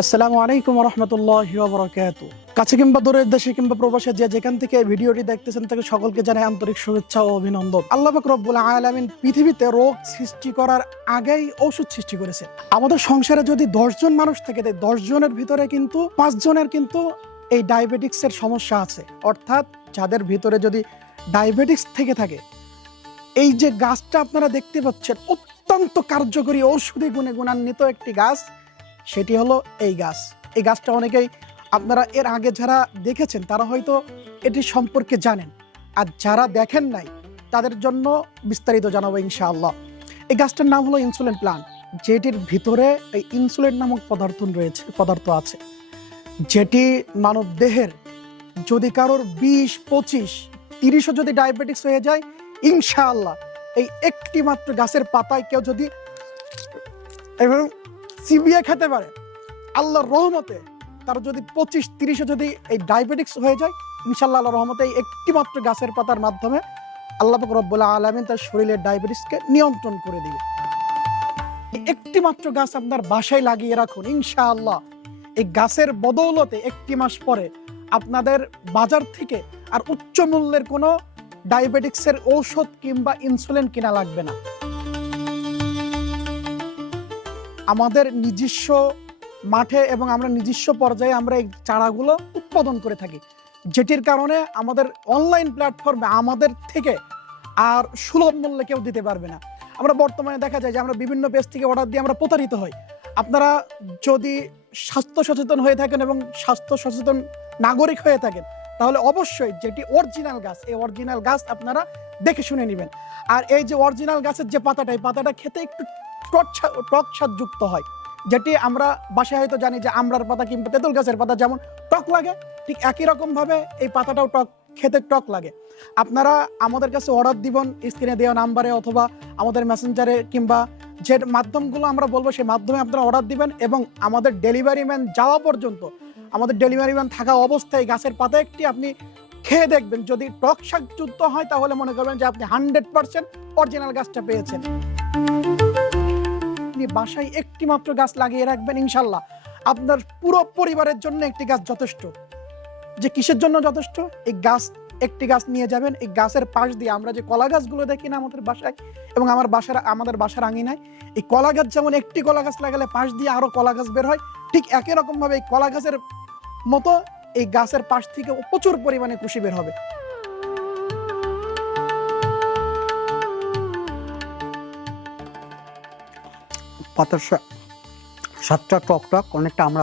আসসালামু আলাইকুম ওয়া রাহমাতুল্লাহি ওয়া বারাকাতুহু। কাছে কিংবা দূরের দেশে কিংবা প্রবাসে যে যেখান থেকে এই ভিডিওটি দেখতেছেন তাকে সকলকে জানাই আন্তরিক শুভেচ্ছা ও অভিনন্দন। আল্লাহ পাক রব্বুল আলামিন পৃথিবীতে রোগ সৃষ্টি করার আগেই ঔষধ সৃষ্টি করেছে। আমাদের সংসারে যদি 10 জন মানুষ থেকে দেয় 10 জনের ভিতরে কিন্তু 5 জনের কিন্তু এই ডায়াবেটিক্সের সমস্যা আছে। অর্থাৎ যাদের ভিতরে যদি ডায়াবেটিক্স থেকে থাকে, এই যে গাছটা আপনারা দেখতে পাচ্ছেন অত্যন্ত কার্যকরী ঔষধি গুণে গুণান্বিত একটি গাছ, সেটি হলো এই গাছ। এই গাছটা অনেকেই আপনারা এর আগে যারা দেখেছেন তারা হয়তো এটি সম্পর্কে জানেন, আর যারা দেখেন নাই তাদের জন্য বিস্তারিত জানাবো ইনশাআল্লাহ। এই গাছটার নাম হলো ইনসুলিন প্লান্ট, যেটির ভিতরে এই ইনসুলিন নামক পদার্থ আছে, যেটি মানব দেহের যদি কারোর 20, 25, 30ও যদি ডায়াবেটিক্স হয়ে যায়, ইনশাআল্লাহ এই একটি মাত্র গাছের পাতায় কেউ যদি এবং চিবিয়ে খেতে পারে, আল্লাহর রহমতে তার যদি 25, 30ও যদি এই ডায়াবেটিক্স হয়ে যায়, ইনশাআল্লাহ আল্লাহর রহমতে এই একটি মাত্র গাছের পাতার মাধ্যমে আল্লাহ পাক রব্বুল আলামিন তার শরীরের ডায়াবেটিসকে নিয়ন্ত্রণ করে দিবে। একটি মাত্র গাছ আপনার বাসায় লাগিয়ে রাখুন, ইনশাআল্লাহ এই গাছের বদৌলতে একটি মাস পরে আপনাদের বাজার থেকে আর উচ্চ মূল্যের কোনো ডায়াবেটিক্সের ঔষধ কিংবা ইনসুলিন কিনা লাগবে না। আমাদের নিজস্ব মাঠে এবং আমরা নিজস্ব পর্যায়ে আমরা এই চারাগুলো উৎপাদন করে থাকি, যেটির কারণে আমাদের অনলাইন প্ল্যাটফর্মে আমাদের থেকে আর সুলভ মূল্যে কেউ দিতে পারবে না। আমরা বর্তমানে দেখা যায় যে আমরা বিভিন্ন পেজ থেকে অর্ডার দিয়ে আমরা প্রতারিত হই। আপনারা যদি স্বাস্থ্য সচেতন হয়ে থাকেন এবং স্বাস্থ্য সচেতন নাগরিক হয়ে থাকেন, তাহলে অবশ্যই যেটি অরিজিনাল গাছ, এই অরিজিনাল গাছ আপনারা দেখে শুনে নেবেন। আর এই যে অরিজিনাল গাছের যে পাতাটা, এই পাতাটা খেতে একটু টক স্বাদযুক্ত হয়, যেটি আমরা বাসায় হয়তো জানি যে আমড়ার পাতা কিংবা তেঁতুল গাছের পাতা যেমন টক লাগে, ঠিক একই রকমভাবে এই পাতাটাও খেতে টক লাগে। আপনারা আমাদের কাছে অর্ডার দিবেন স্ক্রিনে দেওয়া নাম্বারে অথবা আমাদের মেসেঞ্জারে কিংবা যে মাধ্যমগুলো আমরা বলবো সেই মাধ্যমে আপনারা অর্ডার দিবেন, এবং আমাদের ডেলিভারি ম্যান যাওয়া পর্যন্ত, আমাদের ডেলিভারি ম্যান থাকা অবস্থায় গাছের পাতা একটি আপনি খেয়ে দেখবেন, যদি টক স্বাদযুক্ত হয় তাহলে মনে করবেন যে আপনি 100% অরিজিনাল গাছটা পেয়েছেন। বাসায় একটি মাত্র গাছ লাগিয়ে রাখবেন, ইনশাল্লাহ আপনার পুরো পরিবারের জন্য একটি গাছ যথেষ্ট। যে কিসের জন্য যথেষ্ট? এই গাছ, একটি গাছ নিয়ে যাবেন, এই গাছের পাশ দিয়ে আমরা যে কলা গাছগুলো দেখি না আমাদের বাসায় এবং আমাদের বাসার আঙিনায়, এই কলা গাছ যেমন একটি কলা গাছ লাগালে পাশ দিয়ে আরো কলা গাছ বের হয়, ঠিক একই রকম ভাবে এই কলা গাছের মতো এই গাছের পাশ থেকে প্রচুর পরিমাণে কুশি বের হবে। পাতার স্বাদটা টক টক, অনেকটা আমরা